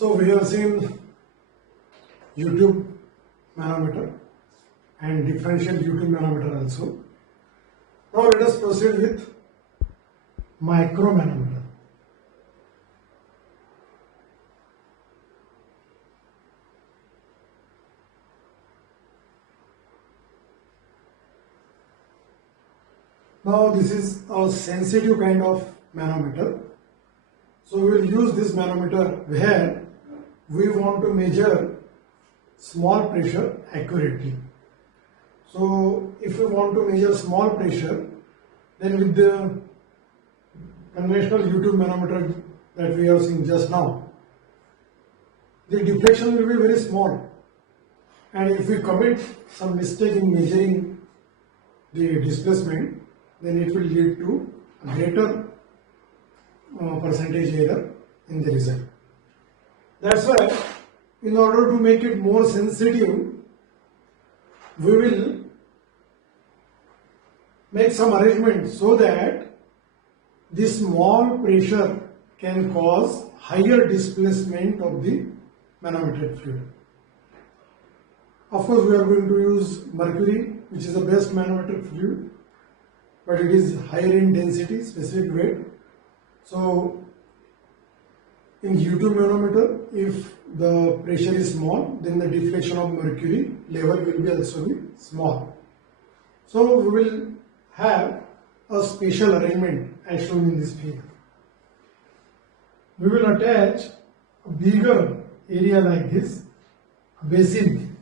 So we have seen YouTube manometer and differential YouTube manometer also. Now let us proceed with micromanometer. Now this is a sensitive kind of manometer. So we will use this manometer where we want to measure small pressure accurately. So if we want to measure small pressure, then with the conventional YouTube manometer that we have seen just now, the deflection will be very small, and if we commit some mistake in measuring the displacement, then it will lead to a greater percentage error in the result. That's why, in order to make it more sensitive, we will make some arrangement so that this small pressure can cause higher displacement of the manometer fluid. Of course, we are going to use mercury, which is the best manometer fluid, but it is higher in density, specific weight. So, in YouTube manometer, if the pressure is small, then the deflection of mercury level will be also be small. So, we will have a special arrangement as shown in this figure. We will attach a bigger area like this, a basin,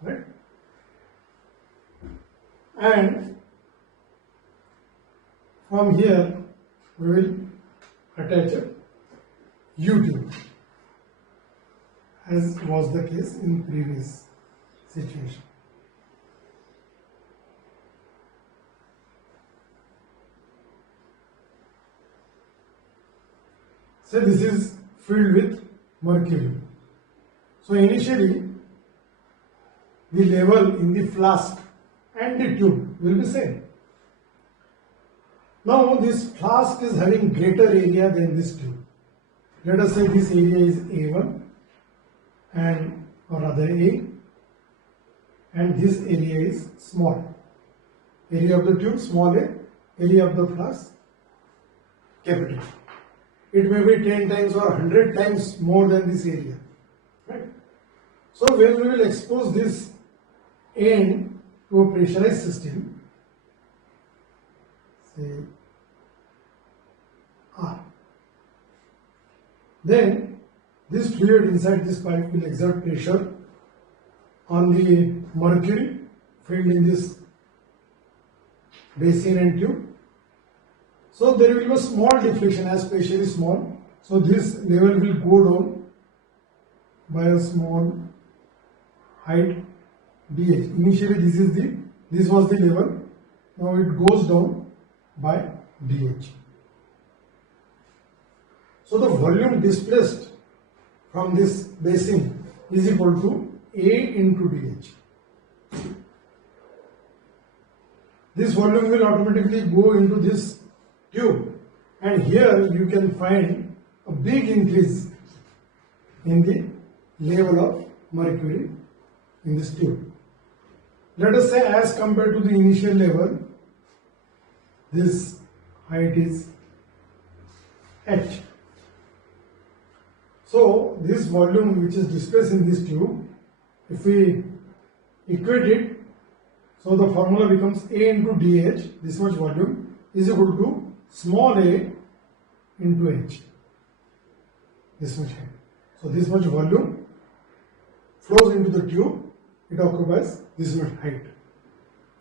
right? And from here we will attach a U-tube, as was the case in previous situation. So this is filled with mercury. So initially the level in the flask and the tube will be same. Now this flask is having greater area than this tube. Let us say this area is A1 and or rather A, and this area is small. Area of the tube small a, area of the flask capital. It may be 10 times or 100 times more than this area, right? So when we will expose this end to a pressurized system, say R, then this fluid inside this pipe will exert pressure on the mercury filled in this basin and tube. So there will be a small deflection as pressure is small. So this level will go down by a small height dh. Initially this was the level. Now it goes down by dh. So the volume displaced from this basin is equal to A into dh. This volume will automatically go into this tube, and here you can find a big increase in the level of mercury in this tube. Let us say as compared to the initial level, this height is h. So this volume which is displaced in this tube, if we equate it, so the formula becomes A into dh, this much volume, is equal to small a into h, this much height. So this much volume flows into the tube, it occupies this much height.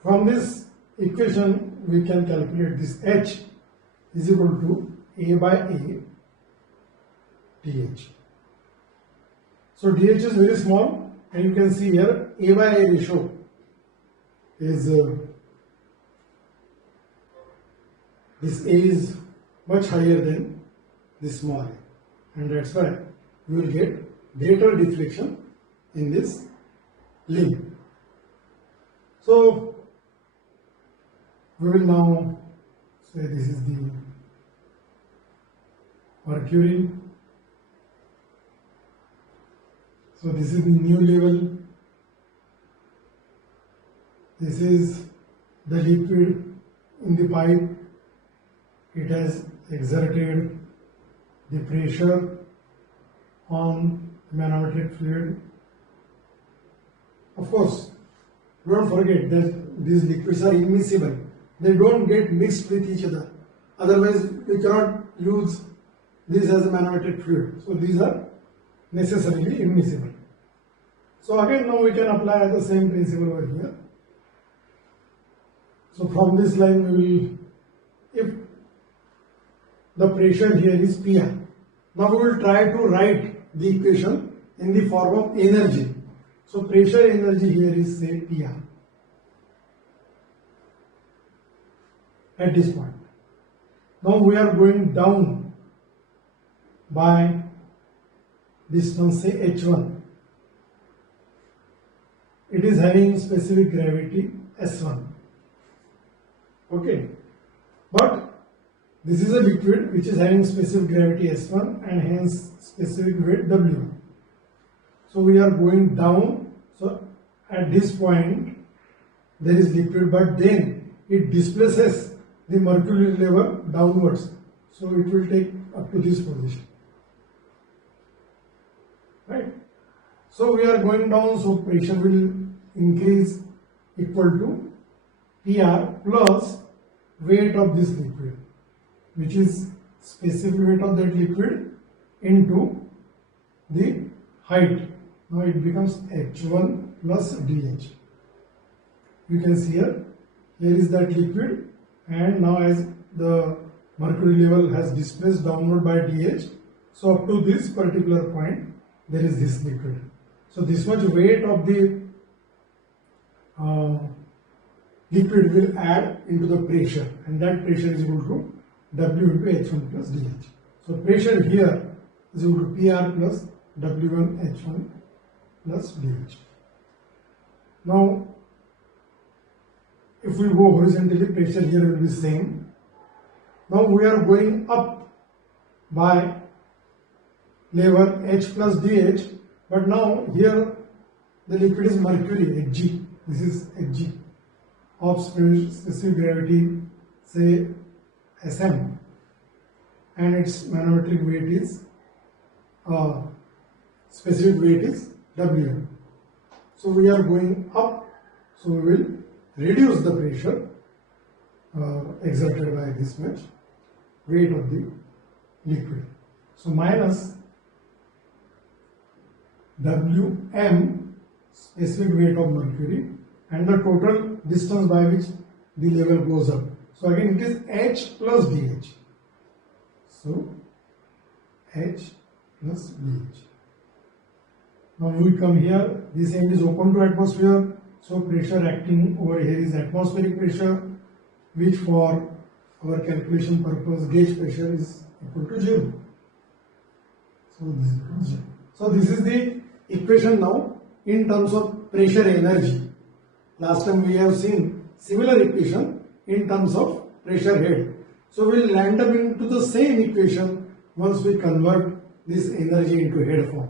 From this equation we can calculate this h is equal to A by A dh. So dh is very small, and you can see here A by A ratio is this A is much higher than this small a, and that's why you will get greater deflection in this link. So we will now say this is the mercury. So this is the new level. This is the liquid in the pipe. It has exerted the pressure on the manometric fluid. Of course, don't forget that these liquids are immiscible. They don't get mixed with each other. Otherwise, we cannot use this as a manometric fluid. So these are necessarily immiscible. So again, now we can apply the same principle over here. So from this line, we will, if the pressure here is PR. Now we will try to write the equation in the form of energy. So pressure energy here is say PR at this point. Now we are going down by distance say h1. It is having specific gravity S1. Okay, but this is a liquid which is having specific gravity S1 and hence specific weight W1. So we are going down. So at this point there is liquid, but then it displaces the mercury level downwards. So it will take up to this position. Right? So we are going down, so pressure will increase equal to PR plus weight of this liquid, which is specific weight of that liquid into the height. Now it becomes H1 plus DH. You can see here is that liquid, and now as the mercury level has displaced downward by DH, so up to this particular point there is this liquid. So this much weight of the liquid will add into the pressure, and that pressure is equal to W into H1 plus DH. So pressure here is equal to PR plus W1 H1 plus DH. Now if we go horizontally, pressure here will be same. Now we are going up by lever H plus DH, but now here the liquid is mercury, Hg. This is Hg of specific gravity, say Sm, and its manometric weight is specific weight is Wm. So we are going up, so we will reduce the pressure exerted by this much weight of the liquid. So minus Wm, specific weight of mercury, and the total distance by which the level goes up. So again it is H plus DH. So H plus DH. Now we come here, this end is open to atmosphere, so pressure acting over here is atmospheric pressure, which for our calculation purpose gauge pressure is equal to 0. So this becomes 0. So this is the equation now in terms of pressure energy. Last time we have seen similar equation in terms of pressure head. So we will land up into the same equation once we convert this energy into head form.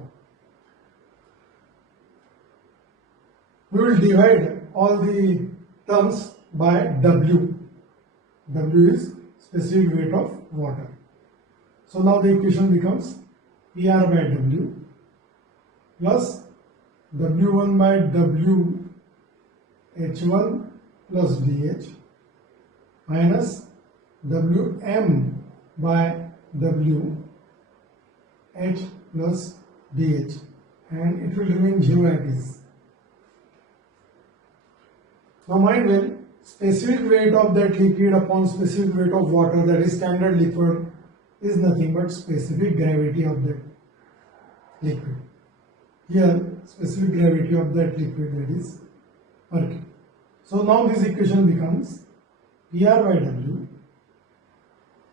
We will divide all the terms by W. W is specific weight of water. So now the equation becomes PR by W plus W1 by W H1 plus DH minus Wm by W H plus DH, and it will remain 0 as is. Now mind well, specific weight of that liquid upon specific weight of water, that is standard liquid, is nothing but specific gravity of that liquid. Here specific gravity of that liquid, that is mercury. So now this equation becomes PR by W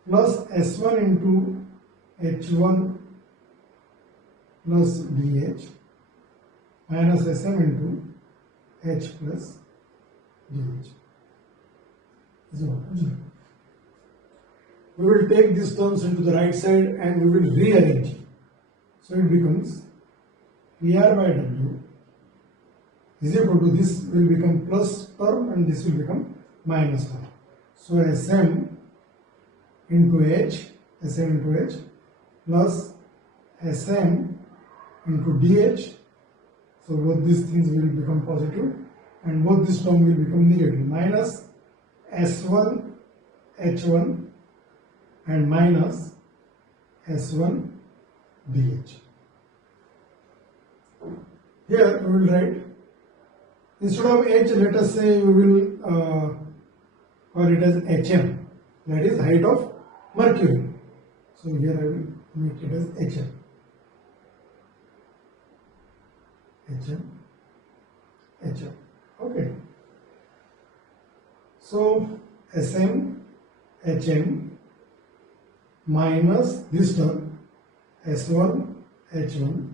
plus S1 into H1 plus DH minus Sm into H plus DH. 0. we will take these terms into the right side and we will rearrange. So it becomes PR by W is equal to, this will become plus term and this will become minus term. So SM into H plus SM into DH. So both these things will become positive and both this term will become negative, minus S1 H1 and minus S1 BH. Here we will write, instead of H, let us say we will call it as HM, that is height of Mercury. So here I will make it as HM. Okay. So SM HM minus this term S1 H1.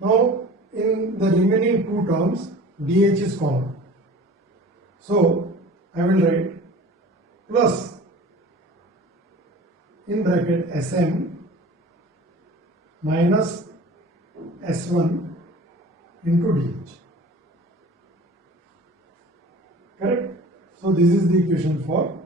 Now in the remaining two terms DH is common. So I will write plus in bracket SM minus S1 into DH. Correct? So this is the equation for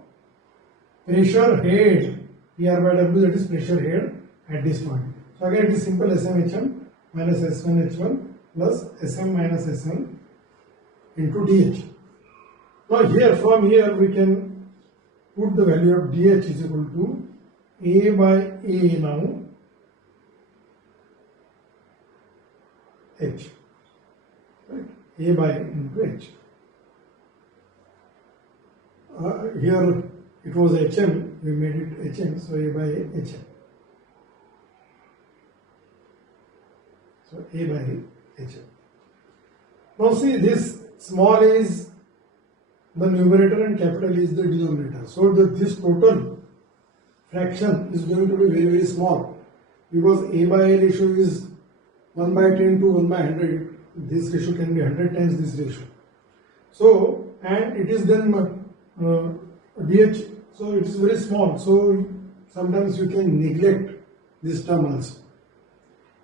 pressure head PR by W, that is pressure head at this point. So again it is simple, SMHM minus S1H1 plus SM minus S1 into DH. Now here, from here we can put the value of DH is equal to A by A now H. Right? A by into H. Here it was HM, we made it HM, so A by HM. So A by HM. Now see, this small is the numerator and capital is the denominator. So this total fraction is going to be very, very small, because A by A ratio is 1 by 10 to 1 by 100. This ratio can be 100 times this ratio. So, and it is then DH, so it is very small. So sometimes you can neglect this term also.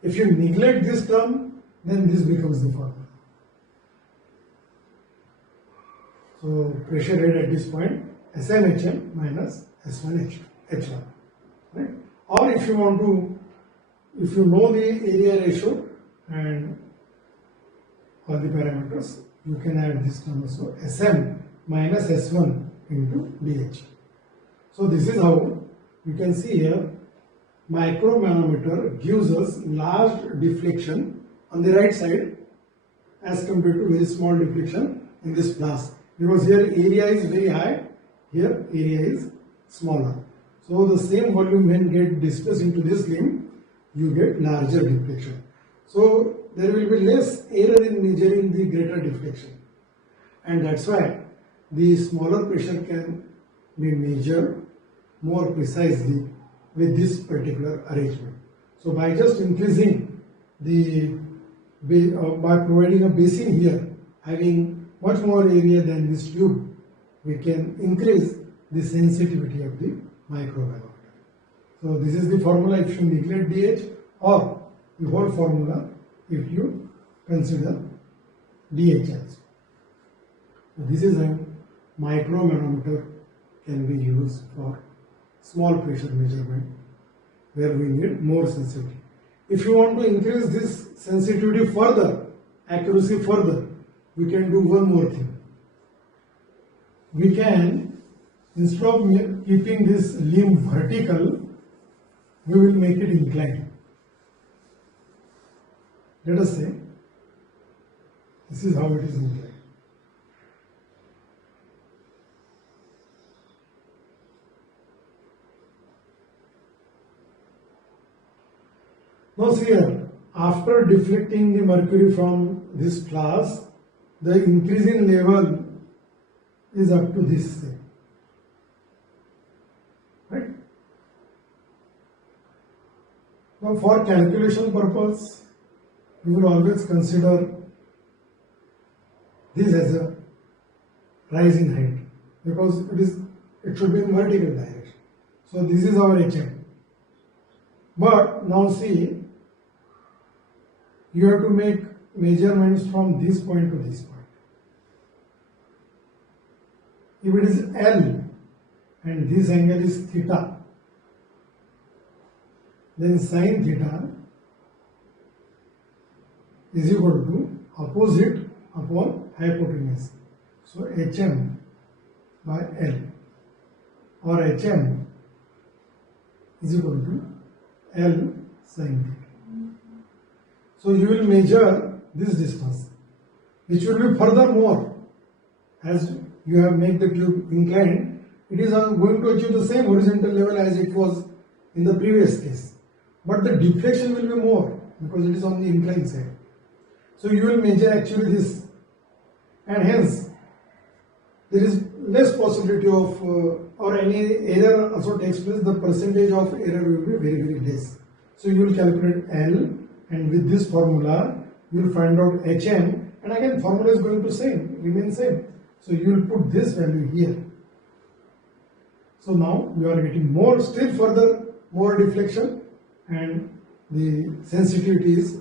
If you neglect this term, then this becomes the formula. So pressure head at this point SMHM minus S1H1, right? Or if you want to, if you know the area ratio and all the parameters, you can add this term also, SM minus S1 into DH. So this is how you can see here, micromanometer gives us large deflection on the right side as compared to very small deflection in this flask, because here area is very high, here area is smaller. So the same volume when get displaced into this limb, you get larger deflection. So there will be less error in measuring the greater deflection, and that's why the smaller pressure can be measured more precisely with this particular arrangement. So by just increasing the, by providing a basin here having much more area than this tube, we can increase the sensitivity of the micromanometer. So this is the formula if you neglect DH, or the whole formula if you consider DH also. So this is how micromanometer can be used for small pressure measurement where we need more sensitivity. If you want to increase this sensitivity further, accuracy further, we can do one more thing. We can, instead of keeping this limb vertical, we will make it inclined. Let us say, this is how it is inclined. Now see here, after deflecting the mercury from this flask, the increasing level is up to this thing, right? Now for calculation purpose, we will always consider this as a rise in height, because it should be in vertical direction. So this is our HM. But now see, you have to make measurements from this point to this point. If it is L and this angle is theta, then sine theta is equal to opposite upon hypotenuse. So HM by L, or HM is equal to L sine theta. So you will measure this distance, which will be furthermore, as you have made the tube inclined, it is going to achieve the same horizontal level as it was in the previous case. But the deflection will be more because it is on the inclined side. So you will measure actually this, and hence there is less possibility of or any error also takes place. The percentage of error will be very, very less. So you will calculate L, and with this formula you will find out HM, and again formula is going to remain same. So you will put this value here. So now you are getting still further more deflection, and the sensitivity is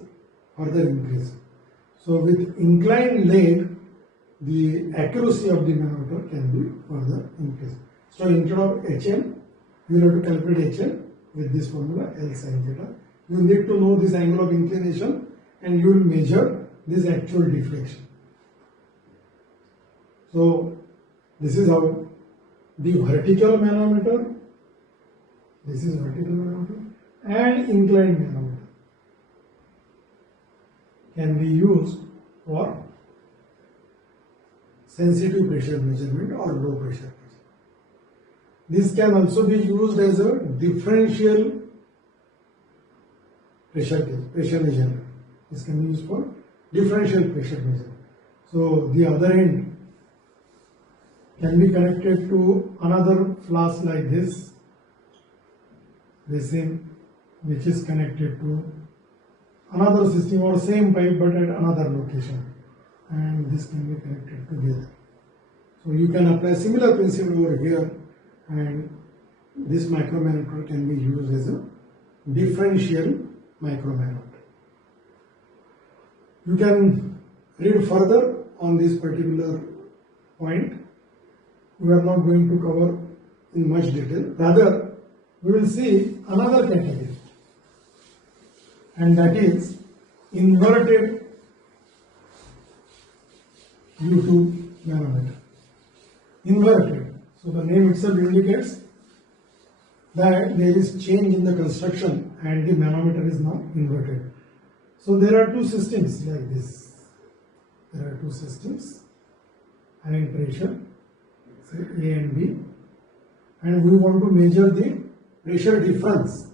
further increased. So with inclined leg, the accuracy of the manometer can be further increased. So instead of HM, you will have to calculate HM with this formula L sin theta. You need to know this angle of inclination, and you will measure this actual deflection. So this is how the vertical manometer, this is vertical manometer, and inclined manometer can be used for sensitive pressure measurement or low pressure measurement. This can also be used as a differential pressure measurement. This can be used for differential pressure measurement. So the other end can be connected to another flask like this in which is connected to another system or same pipe but at another location, and this can be connected together. So you can apply similar principle over here, and this micromanometer can be used as a differential micromanometer. You can read further on this particular point. We are not going to cover in much detail. Rather, we will see another category, and that is inverted U-tube manometer. Inverted. So the name itself indicates that there is change in the construction and the manometer is now inverted. So there are two systems like this. There are two systems having pressure, say A and B, and we want to measure the pressure difference,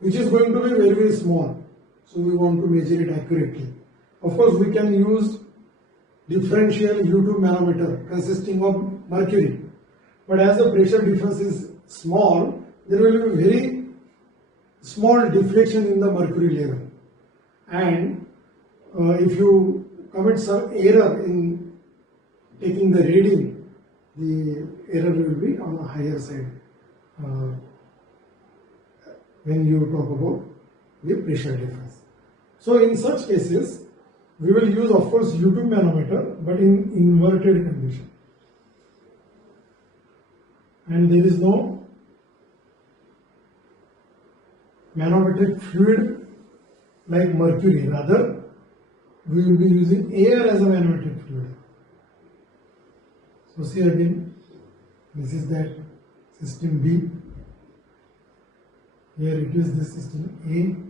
which is going to be very, very small. So we want to measure it accurately. Of course, we can use differential U-tube manometer consisting of mercury, but as the pressure difference is small, there will be very small deflection in the mercury level, and if you commit some error in taking the reading, the error will be on the higher side when you talk about the pressure difference. So in such cases, we will use, of course, U-tube manometer, but in inverted condition, and there is no manometric fluid like mercury. Rather, we will be using air as a manometric fluid. So see again, this is that system B. Here it is this system A.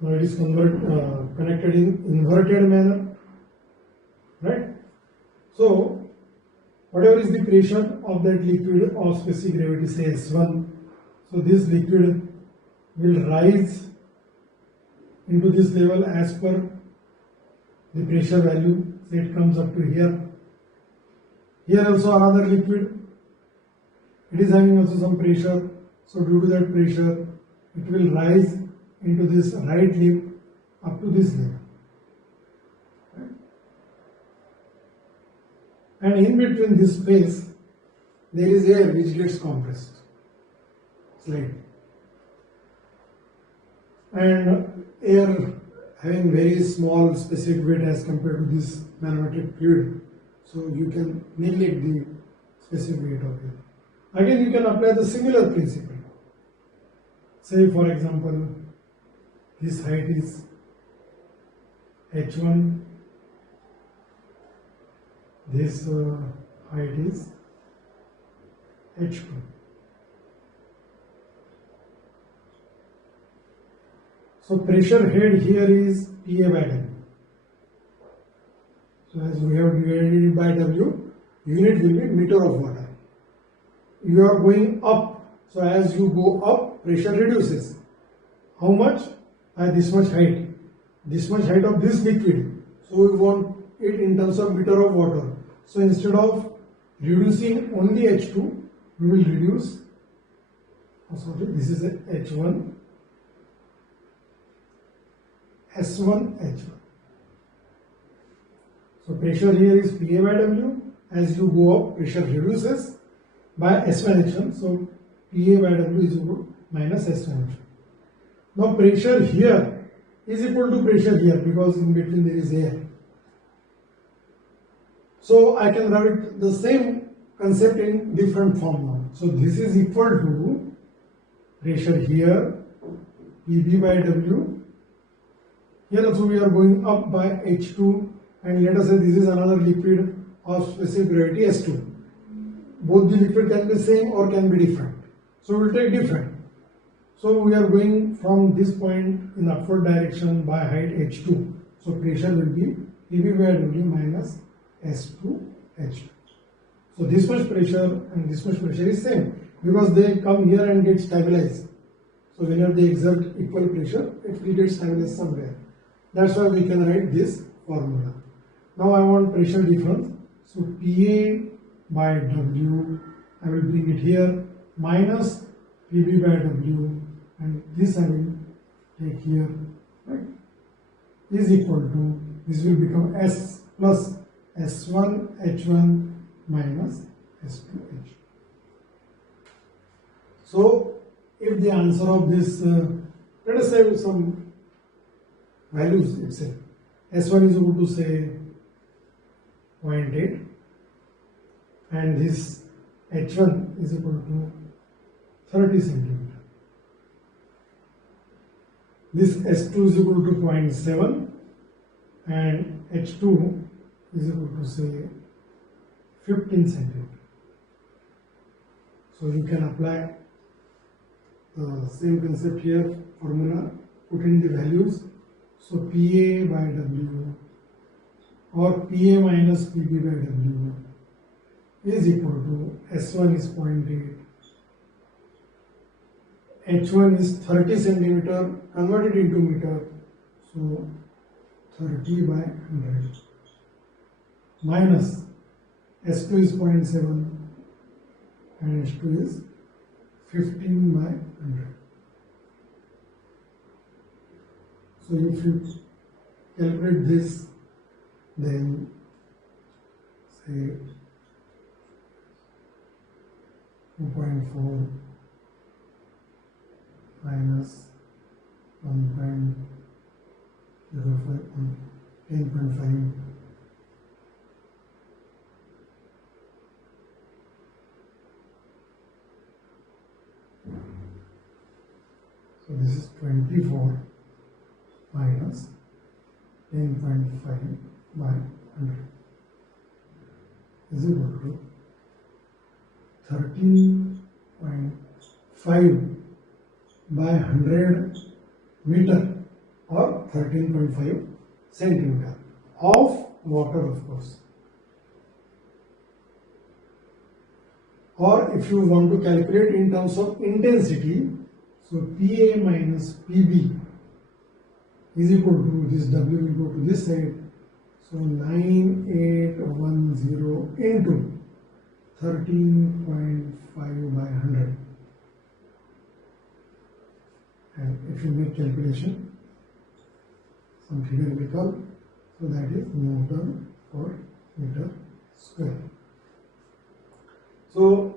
Now it is connected in inverted manner, right? So whatever is the pressure of that liquid of specific gravity, say S1, so this liquid will rise into this level as per the pressure value. Say it comes up to here. Here also another liquid, it is having also some pressure, so due to that pressure it will rise into this right lip up to this level. Right? and in between this space there is air which gets compressed slightly, and air having very small specific weight as compared to this manometric fluid, so you can neglect the specific weight of air. Again, you can apply the similar principle. Say for example, this height is h1, this height is h2. So pressure head here is Pa by W. So as we have divided it by W, unit will be meter of water. You are going up, so as you go up, pressure reduces. How much? By this much height. This much height of this liquid. So we want it in terms of meter of water. So instead of reducing only H2, we will reduce, this is H1, S1, H1. So pressure here is Pa by W. As you go up, pressure reduces by S1, H1. So Pa by W is equal to minus S1, H1. Now pressure here is equal to pressure here because in between there is air. So I can write the same concept in different form now. So this is equal to pressure here, Pb by W. Here also we are going up by H2, and let us say this is another liquid of specific gravity S2. Both the liquid can be same or can be different. So we will take different. So we are going from this point in upward direction by height H2. So pressure will be Pb by W minus S2 H2. So this much pressure and this much pressure is same because they come here and get stabilized. So whenever they exert equal pressure, it will get stabilized somewhere. That's why we can write this formula. Now I want pressure difference. So Pa by W, I will bring it here, minus Pb by W, and this I will take here, right, is equal to, this will become S plus S1 H1 minus S2 H2. So if the answer of this, let us say some values itself, S1 is equal to say 0.8 and this H1 is equal to 30 centimeter. This S2 is equal to 0.7 and H2 is equal to say 15 centimeter. So you can apply the same concept here, formula, put in the values. So Pa by W or Pa minus Pb by W is equal to S1 is 0.8, H1 is 30 centimeter converted into meter, so 30 by 100 minus S2 is 0.7 and H2 is 15 by 100. So if you calculate this, then say 2.4 minus 1.05 10.5 so this is 24 minus 10.5 by 100 is equal to 13.5 by 100 meter or 13.5 centimeter of water, of course. Or if you want to calculate in terms of intensity, so Pa minus Pb is equal to, this W will go to this side, so 9810 into 13.5 by 100. And if you make calculation, some figure will come, so that is Newton per meter square. So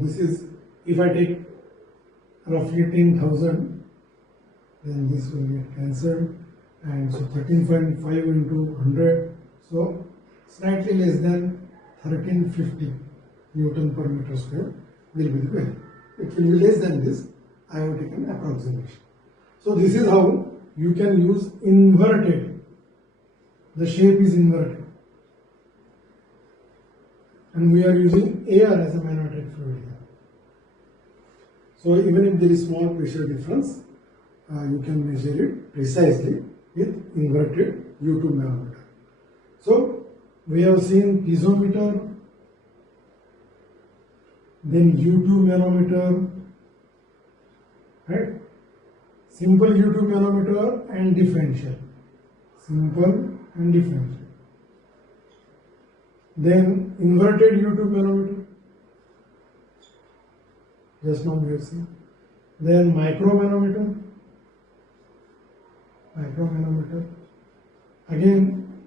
this is, if I take roughly 10,000, then this will get cancelled, and so 13.5 into 100, so slightly less than 1350 Newton per meter square will be the value. It will be less than this. I have taken approximation. So this is how you can use inverted. The shape is inverted, and we are using air as a manometric fluid here. So even if there is small pressure difference, you can measure it precisely with inverted U2 manometer. So we have seen piezometer, then U2 manometer, right? Simple U2 manometer and differential. Simple and differential. Then inverted U2 manometer. Just now we have seen. Then micromanometer. Micromanometer. Again,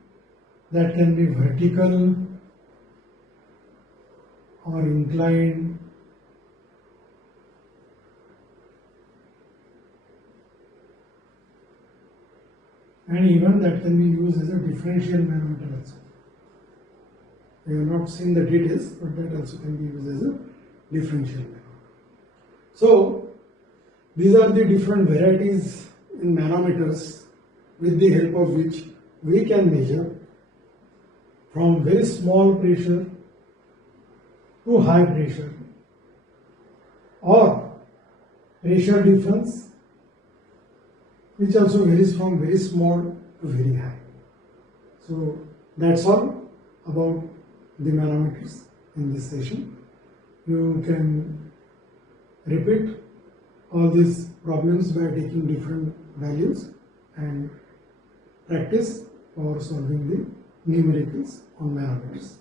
that can be vertical or inclined. And even that can be used as a differential manometer also. We have not seen the details, but that also can be used as a differential manometer. So these are the different varieties in manometers with the help of which we can measure from very small pressure to high pressure, or pressure difference which also varies from very small to very high. So that's all about the manometers in this session. You can repeat all these problems by taking different values and practice for solving the numericals on manometers.